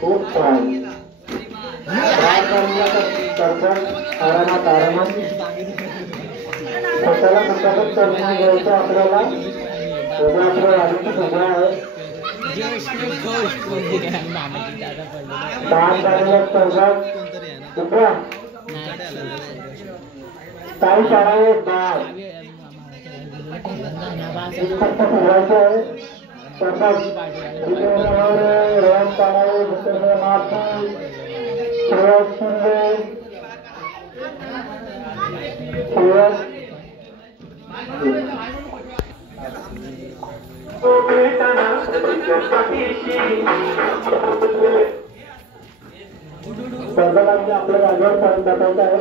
खूप छान आरामात आरामात स्वतःला पटापट करून घ्यायचं आपल्याला. आपलं आधीच सगळं आहे. ताण झालेल्या स्पर्धात दुसरा काही शाळा आहेत फक्त फिरायचं आहे. स्पर्धा रोहन काळे, भूपेंद्र माथी, श्रेयस शिंदे, स्पर्धेला आपल्या जागेवर पर्यंत दाखवत आहे.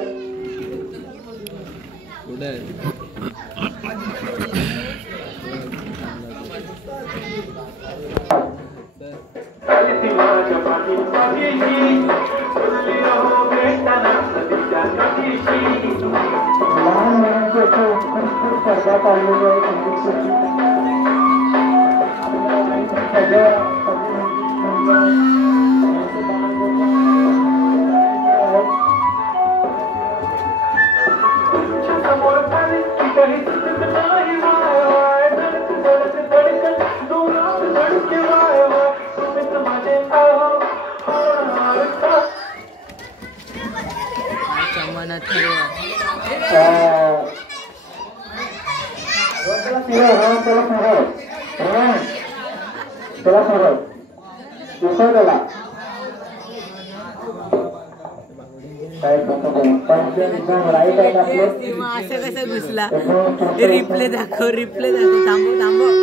लहान मुलांची उत्कृष्ट स्पर्धा चाललेली आहे. रिप्ले दाखव थांबव.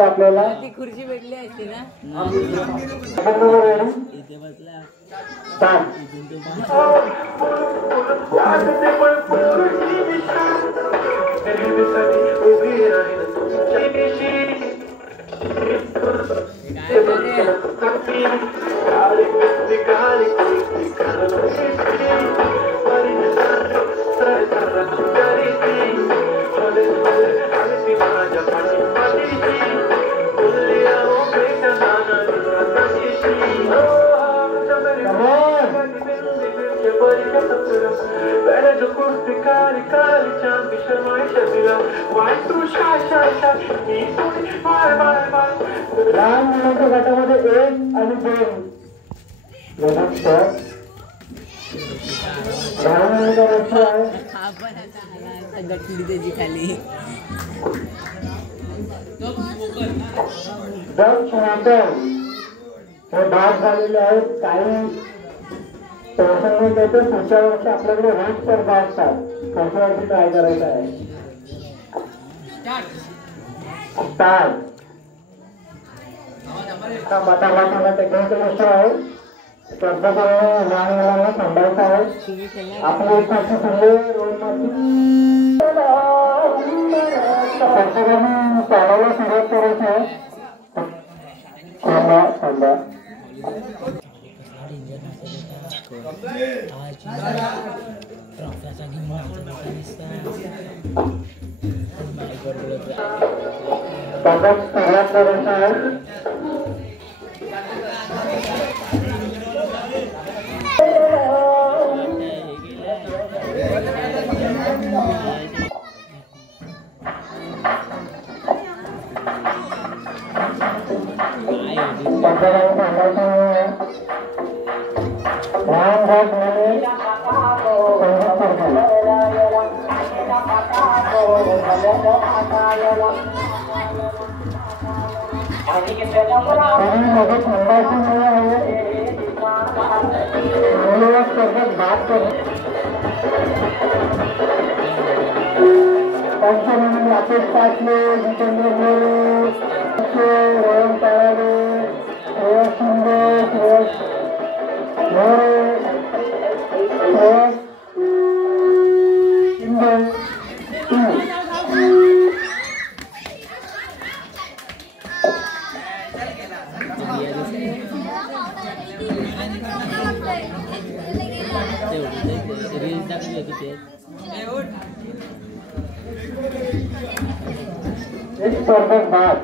आपल्याला ती खुर्ची भेटली असते ना. लहान मुलांच्या गटामध्ये 1 आणि 2 लहान मुलांचा वर्ष आहे. गटली त्याची खाली हे बाद झालेले आहेत. काही प्रसंग त्याचे पुढच्या वर्षी आपल्याकडे रोज स्पर्धा असतात. पुढच्या वर्षी ट्राय करायचं आहे. माताला टेक्निकल गोष्ट आहे. स्पर्धा लहान मुलांना सांभाळायचं आहे. आपले एक वर्ष सगळे रोज चालायला सुरुवात करायची आहे. सुरुवात करायचं आहे. बात करें पंचम राकेश पाटले, जितेंद्र मोरे, रोहन तळारे, श्रेयस शिंदे, श्रेयस मोरे, श्रेयस शिंदे रील्स टाकली होती ते एक स्पर्धक भाग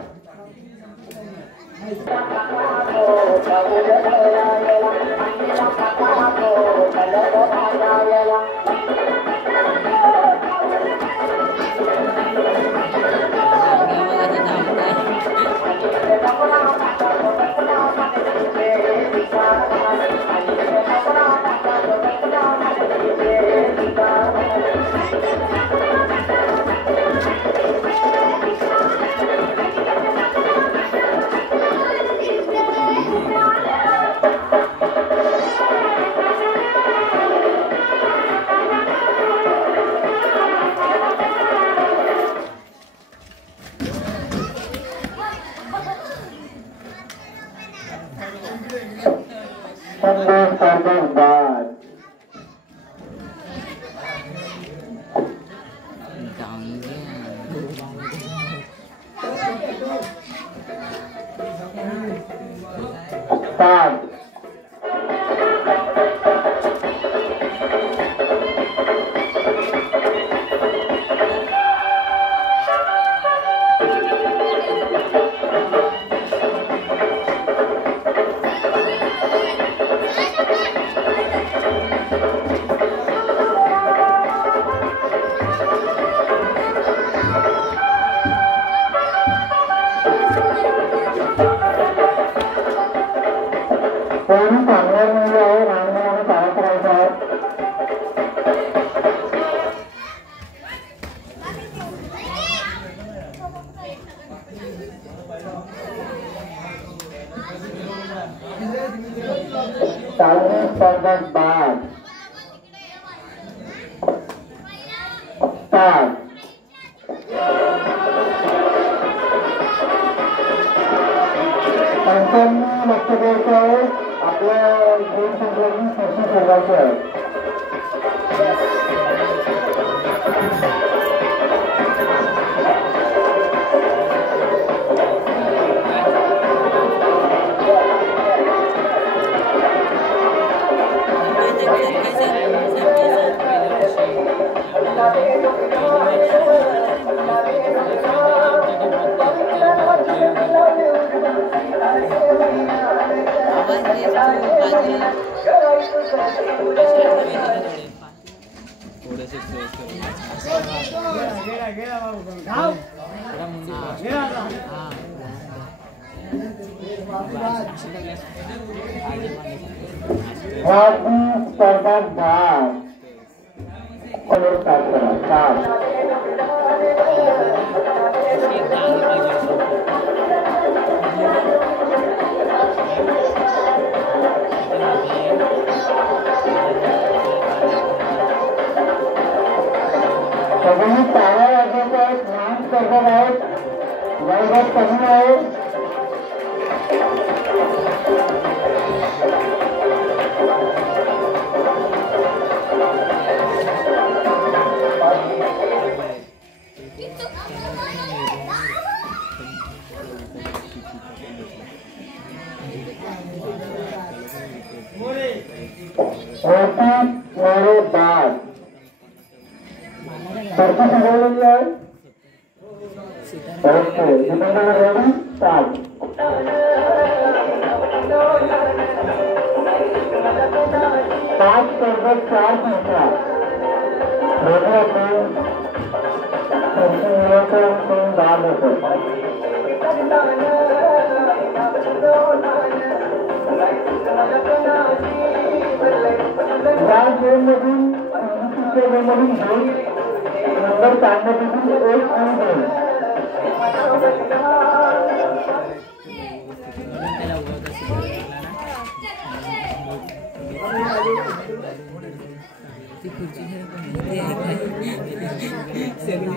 ती खुर्ची घ्यायला पण माहिती आहे काय सगळी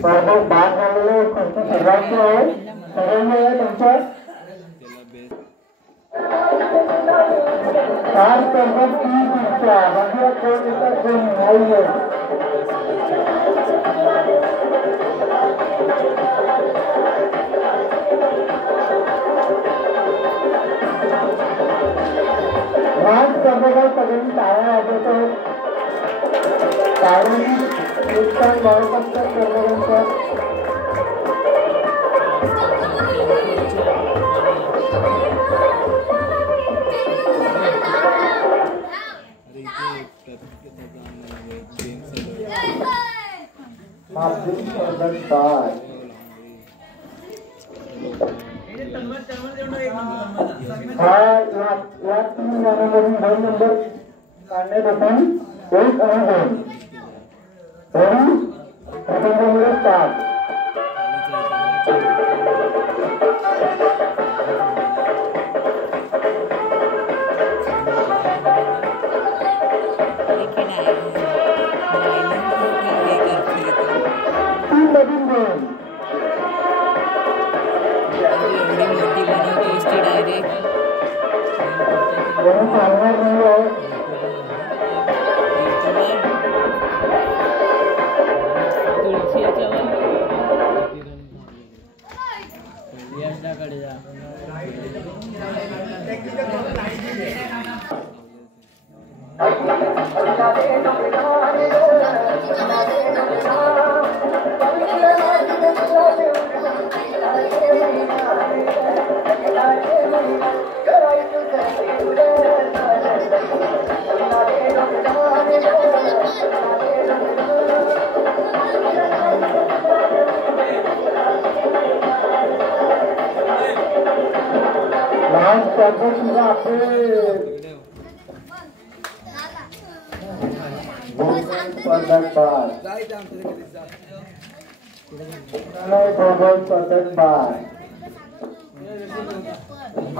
स्पर्धेत भाग झालेले खुर्ची सर्वांची आहे. सर्वांनी आहे तुमच्या चार स्पर्धेत 3 खुर्च्या बाकी कोण येतात कोण नाही आहे. लहान स्पर्धेला सगळ्यांनी टाळ्या वाजवतो. टाळ्यांनी उत्तम बहुपक्ष स्पर्धकांच्या या 3 जणांमधून 2 नंबर काढण्यात आपण 1 आणि 2 प्रथम नंबर 5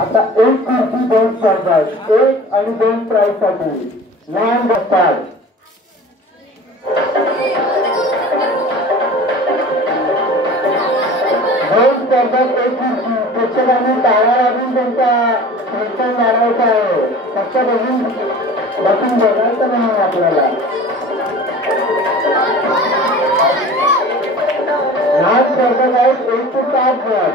आता 1 खुर्ची 2 स्पर्धक 1 आणि 2 प्राइज साठी लहान बसतात. दोन स्पर्धक 1 खुर्ची प्रेक्षकांनी टाळ्या वाजून त्यांचा प्रोत्साहन वाढवायचा आहे. फक्त बसून बघायचं नाही आपल्याला. लहान स्पर्धक आहेत 1 ते 7 जण.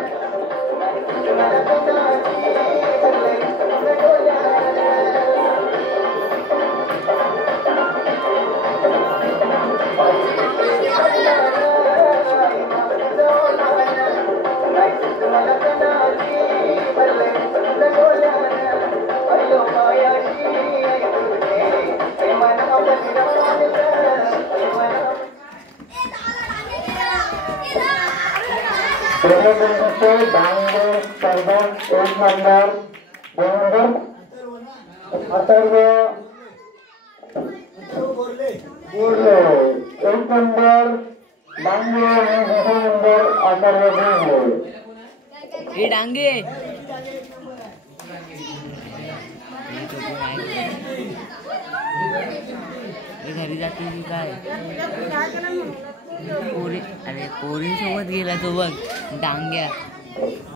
डांगे स्पर्धक 1 number 2 number Atharva Borle 1 number Dange आणि 2 नंबर अथर्व बोरले. हे डांगे घरी जाते की काय पोरी. अरे पोरींसोबत गेला तो बघ डांग्या.